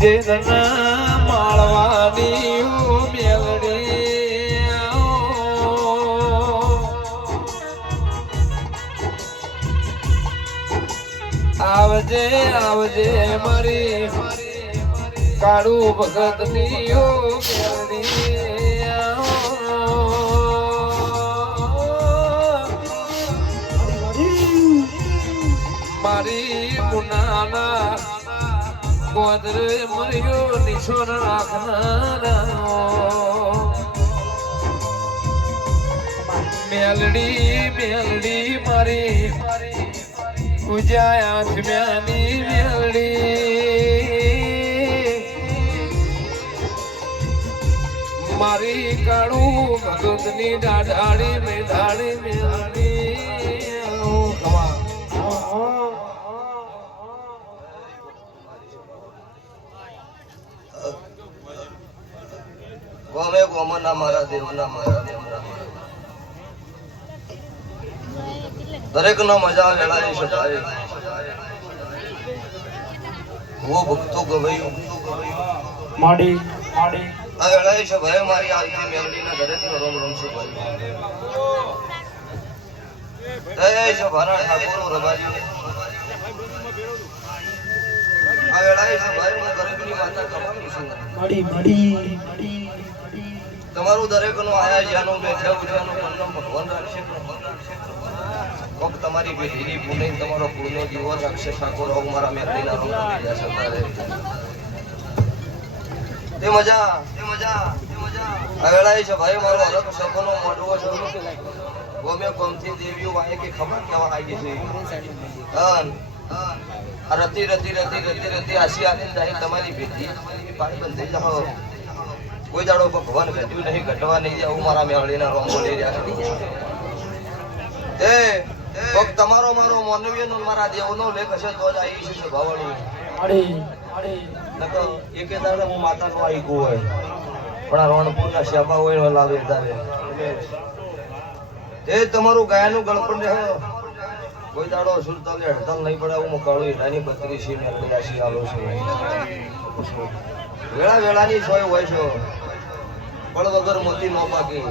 ઉજ્જૈનના માળવાની મેલડી આવજે આવજે મારી કાળુ ભગત ની મેલડી મારી મુનાના ગોદરે મર્યો નિશોન રાખનારા મેલડી મેલડી મારી પૂજાયા આત્મ્યાની મેલડી મારી કાળું ભગતની દાઢાડી મેઢાડી મેલડી ગમે ગોમના મારા દેવના મારા દેવના દરેક નો મજા વેળાની સદાય વો ભક્તો ગવાયું માડી માડી આ વેળાએ છે ભાઈ મારી આખી મેલડીના દરેક નો રોમ રોમ છે ભાઈ જય છે ભરણ ઠાકોર રબાજી આ વેળાએ છે ભાઈ હું ગરીબની માતા કમાવું છું માડી માડી તમારું દરેક નું આયા જ્યાંનું બેઠા ઉઠવાનું મનનું ભગવાન રાખશે કોક તમારી પેઢીની પુણે તમારો કુળનો દીવો રાખશે ઠાકોર હોવ મારા મેલડીના રોમ થઈ જશે તે મજા આ વેળાએ છે ભાઈ મારો અલગ શબ્દનો મોઢવો છે ગમે કોમથી દેવીઓ વાય કે ખબર કેવા આવી છે આ રતી રતી રતી રતી રતી આસી આનંદ જાય તમારી પેઢી પાણી બંધ થઈ જાઓ કોઈ દાડો ભગવાન ઘટ્યું નહીં ઘટવા નહીં જાય હું મારા મેળડીના રોમ બોલી રહ્યા એ કોક તમારો મારો માનવીયનો મારા દેવનો લેખ હશે તો જ આવી છે ભાવણી નકર એકે દાડે હું માતાનો આવી ગયો હોય પણ આ રણપુરના શ્યામા હોય લાવે તારે એ તમારું ગાયનું ગળપણ રહે કોઈ દાડો સુરતલ હડતાલ નહીં પડે હું કાળું નાની 32 મેળડી આશી આલો છું વેળા વેળાની સોય હોય છે ફળ વગર મોતી નો પાકી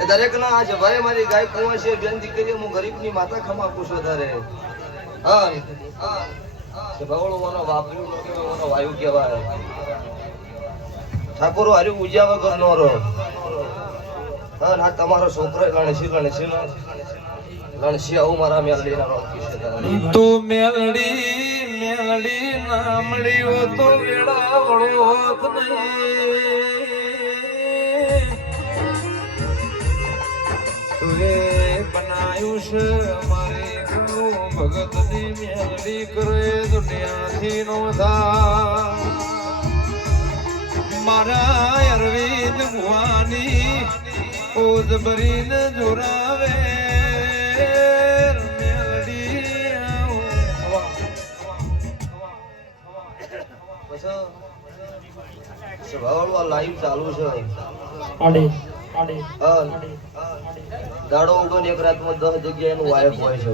એ દરેક ના આ છે ભાઈ મારી ગાય કુંવા છે બેન દીકરી હું ગરીબની માતા ખમાપું છું તારે હા ભગવાન વાપર્યું નો કેવાય વાયુ કહેવાય ઠાકોર હારી ઉજ્યા વગર નો રહો હા ના તમારો છોકરો ગણસી આવું મારા મેલડીના રોગ છે તું મેલડી મેલડી ના મળ્યો તો વેળા વળો હોત નહીં તુએ બનાયું છે મારી ભગત ની મેલડી કરે દુનિયાથી નો થા મારા અરવિંદ ભુવાની ઓદ ભરીને જોરાવે લાઈવ ચાલુ છે દાડો ઉગન એક રાતમાં 10 જગ્યાએ એનું વાયફ હોય છે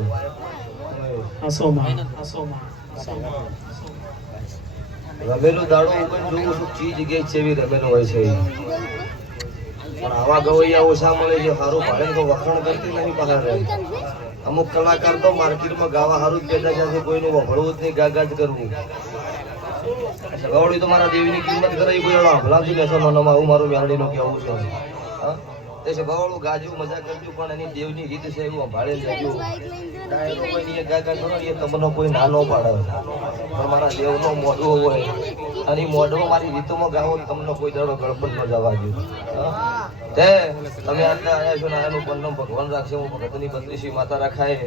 રમેલું દાડો ઉગન જોવું છું ચી જગ્યાએ ચેવી રમેલું હોય છે પણ આવા ગવૈયા ઓછા મળે છે સારું ભાડે તો વખાણ કરતી નહીં બહાર અમુક કલાકાર તો માર્કેટમાં ગાવા સારું જ પેદા છે કોઈનું વખડવું જ નહીં ગાગા જ કરવું ગવડી તો મારા દેવીની કિંમત કરે કોઈ હમણાંથી બેસો મનમાં આવું મારું મેલડીનું કેવું છે તે છે ગવડું ગાજુ મજા કરજો પણ એની દેવની રીત છે એવું ભાડે જજો ડાયરો કોઈ ગાગા કરો એ તમને કોઈ નાનો પાડે પણ મારા દેવનો મોઢો હોય અને મોઢો મારી રીતોમાં ગાવો તમને કોઈ દાડો ગળપણ ન જવા દો તે તમે આટલા આવ્યા છો ને આનું પન્નમ ભગવાન રાખશે હું ભગતની 32 માતા રખાય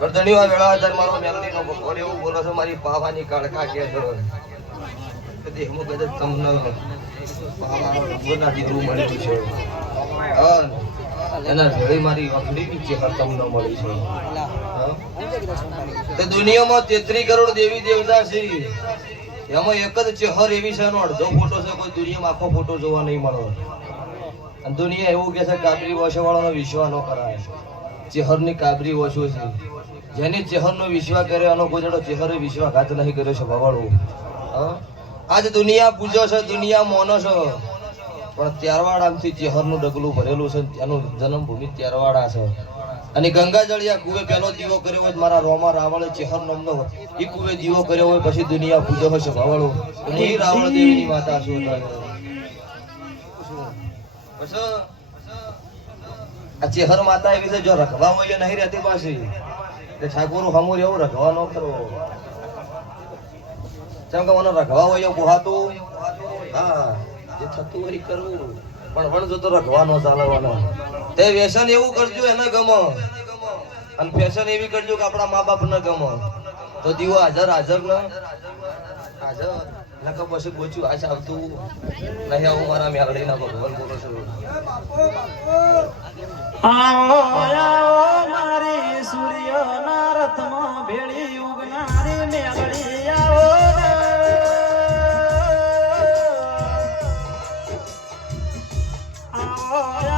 ગરદણીવા વેળા હતા મારો મેલડીનો ભગવાન એવું બોલો છો મારી પાવાની કાળકા કે છો કદી હું કદાચ તમને પાવાનો ભગવાનના દીકરું મળ્યું છે એના ભેળી મારી અખડીની ચેહર તમને મળી છે તે દુનિયામાં 33 કરોડ દેવી દેવતા છે એમાં એક જ ચેહર એવી છે એનો અડધો ફોટો છે કોઈ દુનિયામાં આખો ફોટો જોવા નહીં મળે અને દુનિયા એવું કે છે કાબરી વોશો વાળાનો વિશ્વાસ ન કરાય ચેહરની કાબરી વોશો છે જેની ચેહરનો વિશ્વાસ કરે એનો કોઈ જડો ચેહરે વિશ્વાસઘાત નહીં કર્યો છે ભવાળું. આજ દુનિયા પૂજો છે, દુનિયા મોનો છે, પણ ત્યારવાડામાંથી ચેહરનું ડગલું ભરેલું છે. ત્યાંનું જન્મભૂમિ ત્યારવાડા છે. અને ગંગા જળિયા કુવે પેલો દીવો કર્યો હોય મારા રોમા રાવણે ચેહર નામનો એ કુવે દીવો કર્યો હોય પછી દુનિયા પૂજો હશે ભવાળું. હું રાવણ દેવીની માતા છું. આ ચેહર માતા એવી છે જો રખવા હોય નહીં રહેતી પાછી ઠાકોર હમુર એવું રખવા ન કરો. જેમ કે મને રખવા હોય એવું પોહાતું હા જે થતું હોય કરવું પણ વણજો તો રખવા ન ચાલવાનો. તે વ્યસન એવું કરજો એને ગમો અને ફેશન એવી કરજો કે આપણા મા બાપ ને ગમો તો દીવો હાજર હાજર ને હાજર નકો પછી બોચું આશ આવતું નહીં. આવું મારા મેલડી ના ભગવાન બોલો છું. આવો આવો મારી સૂર્યના રથમાં ભેળી ઉગનારી મેલડી આવો આવો